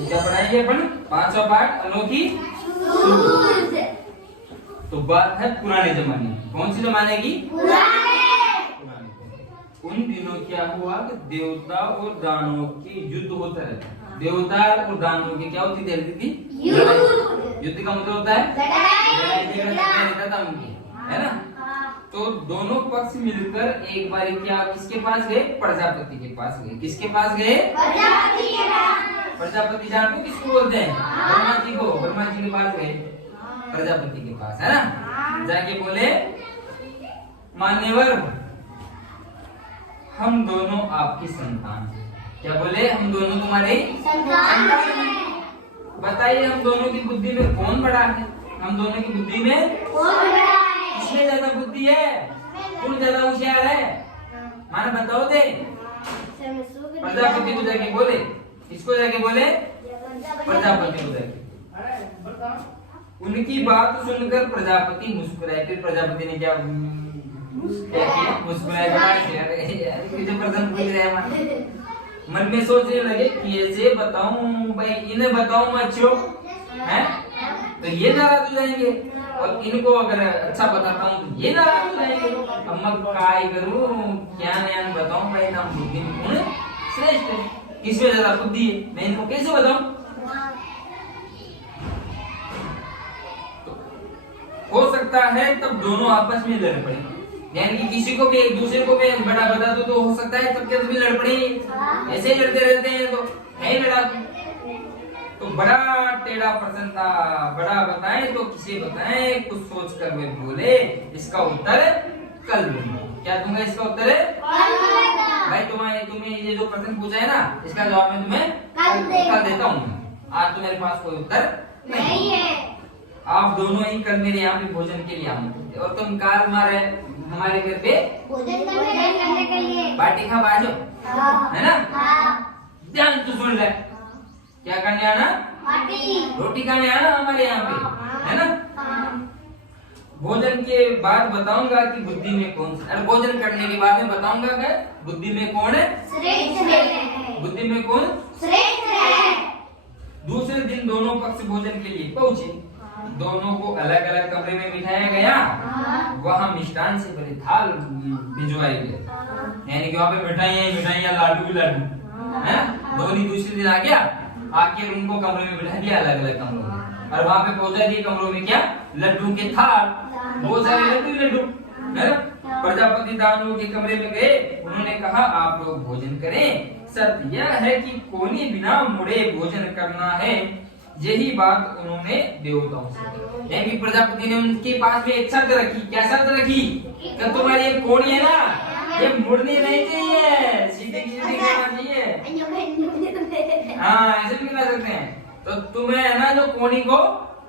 क्या पढ़ाएंगे अपन? 5वां पाठ अनोखी सूझ। तो बात है पुराने जमाने, कौन सी जमाने की? पुराने। उन दिनों क्या हुआ कि देवता और दानवों की युद्ध होता रहता। देवता और दानवों की क्या होती थी? युद्ध का मतलब होता है है ना। तो दोनों पक्ष मिलकर एक बार क्या किसके पास गए? प्रजापति के पास गए। किसके पास गए? प्रजापति के पास। प्रजापति जान को किसको बोलते हैं? ब्रह्मा जी को। ब्रह्मा जी के पास गए प्रजापति के पास, है ना। जाके बोले, मान्यवर हम दोनों आपकी संतान हैं। क्या बोले? हम दोनों तुम्हारे संतान हैं। बताइए हम दोनों की बुद्धि में कौन बड़ा है? हम दोनों की बुद्धि में कौन बड़ा है? किसमें ज्यादा बुद्धि है? कौन ज्यादा होशियार है? माने बताओ दे। प्रजापति को जाके बोले, किसको जाके बोले? प्रजापति को जाके। उनकी बात सुनकर प्रजापति मुस्कुराए। फिर प्रजापति ने क्या किया? मुस्कुराए। मन में सोचने लगे कैसे बताऊं भाई, इन्हें बताऊं मैं अच्छो है तो ये नाराज हो जाएंगे, और इनको अगर अच्छा बताता हूँ तो ये नाराज हो जाएंगे। अब मैं काय करूं, क्या ज्ञान बताऊं भाई? नाम बुद्धि में कौन श्रेष्ठ है, किसमें ज्यादा बुद्धि है, मैं इनको कैसे बताऊं? हो सकता है तब दोनों आपस में लड़ पड़े, यानी कि किसी को भी एक दूसरे को भी बड़ा बता दो तो हो सकता है तब क्या भी लड़ पड़े। ऐसे ही लड़ते रहते हैं तो है लड़ा। तो बड़ा टेढ़ा प्रश्न था, बड़ा बताएं तो किसे बताएं? कुछ सोच कर वे बोले, इसका उत्तर कल दूंगा। क्या दूंगा इसका उत्तर? भाई तुम्हें ये जो प्रश्न पूछा है ना, इसका जवाब मैं तुम्हें कल देता हूँ। आज तो मेरे पास कोई उत्तर नहीं है। आप दोनों ही कल मेरे यहाँ पे भोजन के लिए आए और तुम कार मारे हमारे घर पे भोजन करने के लिए बाटी खा बाजो, है ना। ध्यान तो सुन ले, क्या करने आना? रोटी खाने आना हमारे यहाँ पे, है ना। भोजन के बाद बताऊंगा कि बुद्धि में कौन सा, अरे भोजन करने के बाद में बताऊंगा कि बुद्धि में कौन है श्रेष्ठ है, बुद्धि में कौन श्रेष्ठ है। दूसरे दिन दोनों पक्ष भोजन के लिए पहुंचे। दोनों को अलग अलग कमरे में बिठाया गया। वहाँ मिष्ठान से भरे थाल भिजवाए गए, यानी कि वहाँ पे मिठाइयाँ लाडू भी लाडू, है। धोनी दूसरे दिन आ गया, आके उनको कमरे में बिठा दिया, अलग अलग कमरों में, और वहाँ पे पहुंचा दिए कमरों में क्या? लड्डू के थाल, बहुत सारे लड्डू, है ना। प्रजापति दानवों के कमरे में गए, उन्होंने कहा आप लोग भोजन करें, सत्य यह है कि कोने बिना मुड़े भोजन करना है। यही बात उन्होंने देवताओं से, यानी प्रजापति ने उनके पास में एक शर्त रखी। क्या शर्त रखी? कि तुम्हारी ये कोनी है ना, ये मुड़नी नहीं चाहिए, सीधे सीधे करना चाहिए। हाँ, ऐसे भी कह सकते हैं। तो तुम्हें है ना जो कोनी को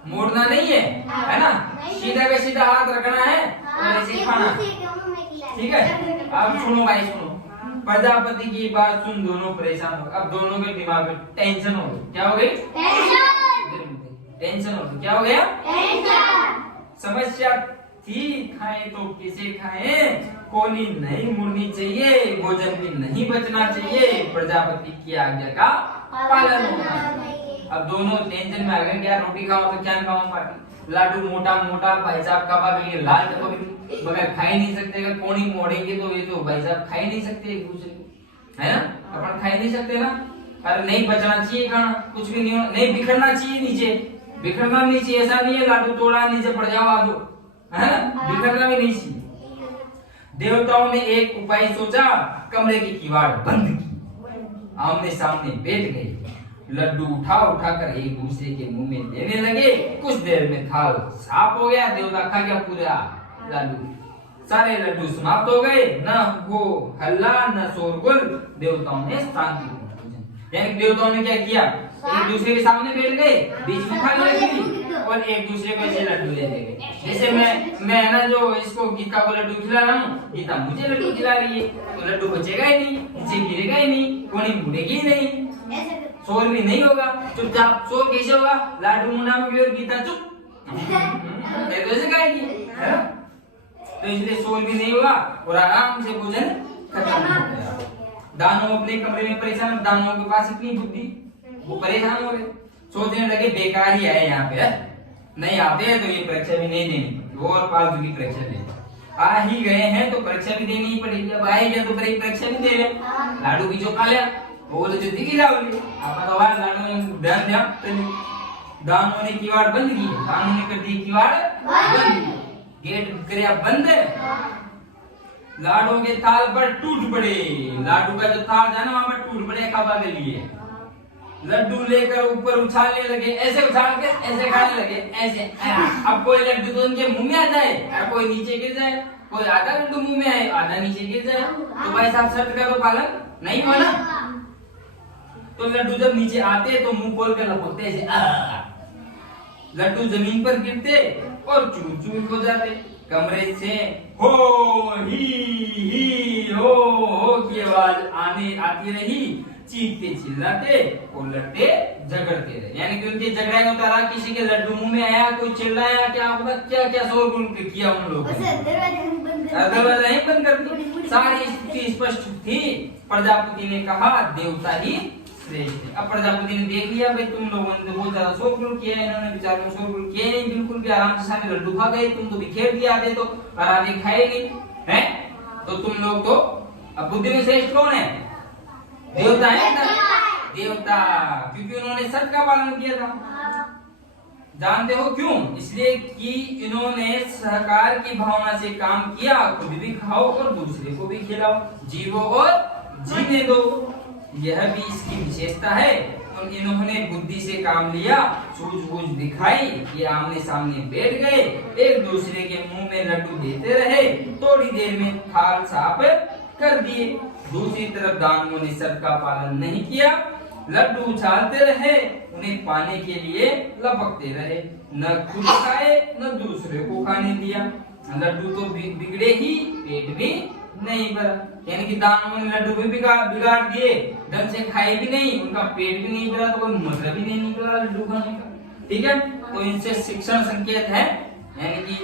मोड़ना नहीं है ना, सीधा का सीधा हाथ रखना है और ऐसे खाना, ठीक है। अब सुनो भाई सुनो, प्रजापति की बात सुन दोनों परेशान हो। अब दोनों के दिमाग में टेंशन हो गई। क्या हो गई? टेंशन हो गई। क्या हो गया? समस्या थी, खाएं तो किसे खाएं, कोनी नहीं मुड़नी चाहिए, भोजन भी नहीं बचना चाहिए, प्रजापति की आज्ञा का पालन होना चाहिए। अब दोनों टेंशन में आ गए, क्या रोटी खाओ तो क्या खाऊं बाटी, लाडू मोटा मोटा, भाई साहब कबाब ये लाल कबाब बगैर खा ही नहीं सकते। अगर कोनी मोड़ेंगे तो ये तो भाई साहब खा ही नहीं सकते एक दूसरे को, है ना। अपन खा ही नहीं सकते ना। अरे नहीं बचना चाहिए खाना, कुछ भी नहीं, नहीं बिखरना चाहिए नीचे, बिखरना नहीं चाहिए। ऐसा नहीं है लाडू तोड़ा नीचे पड़ जाओ आदो, है ना, बिखरना भी नहीं चाहिए। देवताओं ने एक उपाय सोचा, कमरे की किवाड़ बंद की, आमने सामने बैठ गए, लड्डू उठा कर एक दूसरे के मुंह में देने लगे। कुछ देर में थाल साफ हो गया, देवता खा गया पूरा लड्डू, सारे लड्डू समाप्त हो गए। न वो हल्ला न शोरगुल, देवताओं ने शांति पूजन, यानी देवताओं ने क्या किया? एक दूसरे के सामने बैठ गए, बीच में थाली रखी थी और एक दूसरे को ऐसे लड्डू दे देंगे। जैसे मैं ना जो इसको गीता को लड्डू खिला रहा हूँ, गीता मुझे लड्डू खिला रही है, तो लड्डू बचेगा ही नहीं, नीचे गिरेगा ही नहीं, कोनी मुड़ेगी ही नहीं, शोर भी नहीं होगा। चुपचाप शोर कैसे होगा? लाडू मुंडा में भी और गीता चुप कैसे खाएगी, है ना। तो इसलिए शोर भी नहीं होगा और आराम से भोजन खत्म हो गया। दानव अपने कमरे में परेशान, दानवों के पास इतनी बुद्धि, वो परेशान हो रहे, सोचने लगे बेकार ही आए यहाँ पे, नहीं आते हैं तो ये परीक्षा भी नहीं देनी, और फालतू की परीक्षा दे, आ ही गए हैं तो परीक्षा भी देनी ही पड़ेगी, अब आएंगे तो परीक्षा भी दे रहे। लाडू भी जो खा लिया वो तो जो दिखी जाओगे आप तो आवाज लाडू में ध्यान दिया, दानों ने किवाड़ बंद की, दानों ने कर दी किवाड़ बंद, गेट करिया बंद, लाडू के थाल पर टूट पड़े, लाडू का जो थाल था ना वहां पर टूट पड़े खाबा के लिए, लड्डू लेकर ऊपर उछालने लगे, ऐसे उछाल के ऐसे खाने लगे, ऐसे। अब कोई लड्डू तो उनके मुंह में आ जाए, कोई नीचे गिर जाए, कोई आधा लड्डू मुंह में आए आधा नीचे गिर जाए, तो भाई साहब शर्त का तो पालन नहीं हुआ ना। तो लड्डू जब नीचे आते तो मुंह खोल कर लपकते ऐसे, लड्डू जमीन पर गिरते और चूर चूर हो जाते, कमरे से हो ही हो की आवाज आती रही, चीखते चिल्लाते और लड़ते झगड़ते रहे, यानी कि उनके झगड़ा होता रहा, किसी के लड्डू मुंह में आया, कोई चिल्लाया, क्या क्या शोरगुल किया उन लोगों ने, दरवाजा ही बंद कर दी। सारी स्थिति स्पष्ट थी, प्रजापति ने कहा देवता ही श्रेष्ठ है। अब प्रजापति ने देख लिया भाई तुम लोगों ने तो बहुत ज्यादा शोरगुल किया है, इन्होंने बेचारों ने शोरगुल किया नहीं, बिल्कुल भी आराम से सारे लड्डू खा गए, तुम तो बिखेर दिया आधे तो और आधे खाए नहीं है, तो तुम लोग तो, अब बुद्धि में श्रेष्ठ कौन है? देवता है ना, देवता, क्योंकि उन्होंने सत्य का पालन किया था। जानते हो क्यों? इसलिए कि इन्होंने सहकार की भावना से काम किया, खुद भी खाओ और दूसरे को भी खिलाओ, जीवो और जीने दो, यह भी इसकी विशेषता है। और इन्होंने बुद्धि से काम लिया, सूझबूझ दिखाई, ये आमने सामने बैठ गए, एक दूसरे के मुंह में लड्डू देते रहे, थोड़ी देर में थाल साफ कर दिए। दूसरी तरफ दानवों ने सबका पालन नहीं किया, लड्डू उछालते रहे, उन्हें पाने के लिए लपकते रहे, न खुद खाए न दूसरे को खाने दिया, लड्डू तो बिगड़े ही, पेट भी नहीं भरा, यानी कि दानवों ने लड्डू भी बिगाड़ दिए, ढंग से खाए भी नहीं, उनका पेट भी नहीं भरा, तो कोई मतलब ही नहीं निकला लड्डू खाने का। ठीक है, तो इनसे शिक्षण संकेत है, यानी कि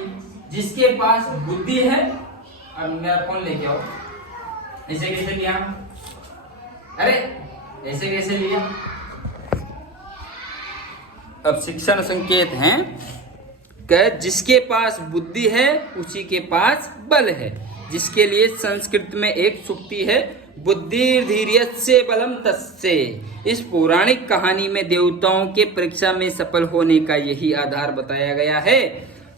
जिसके पास बुद्धि है, अब मेरा फोन लेके आओ, ऐसे कैसे लिया? अरे ऐसे कैसे लिया? अब शिक्षण संकेत हैं कि जिसके पास बुद्धि है उसी के पास बल है, जिसके लिए संस्कृत में एक सूक्ति है, बुद्धिर्धीर्यस्य बलम तस्य। इस पौराणिक कहानी में देवताओं के परीक्षा में सफल होने का यही आधार बताया गया है।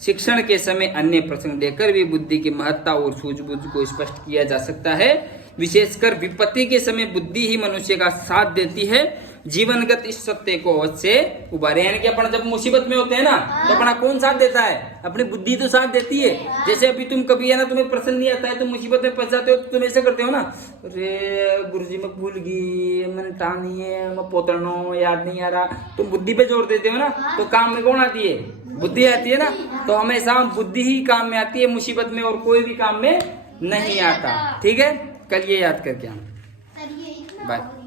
शिक्षण के समय अन्य प्रसंग देकर भी बुद्धि की महत्ता और सूझबूझ को स्पष्ट किया जा सकता है। विशेषकर विपत्ति के समय बुद्धि ही मनुष्य का साथ देती है। जीवनगत इस सत्य को अवश्य उबारे, यानी कि अपन जब मुसीबत में होते हैं ना तो अपना कौन साथ देता है? अपनी बुद्धि तो साथ देती है। जैसे अभी तुम कभी है ना, तुम्हें प्रश्न नहीं आता है, तुम मुसीबत में फंस जाते हो, तो तुम ऐसे करते हो ना, अरे गुरुजी मैं भूल गई, मैंने टानी है, मैं पोतरनो याद नहीं आ रहा, तुम बुद्धि पे जोर देते हो ना, तो काम में कौन आती है? बुद्धि आती है ना। तो हमेशा बुद्धि ही काम में आती है मुसीबत में, और कोई भी काम में नहीं आता। ठीक है, कल ये याद करके आना। बाय।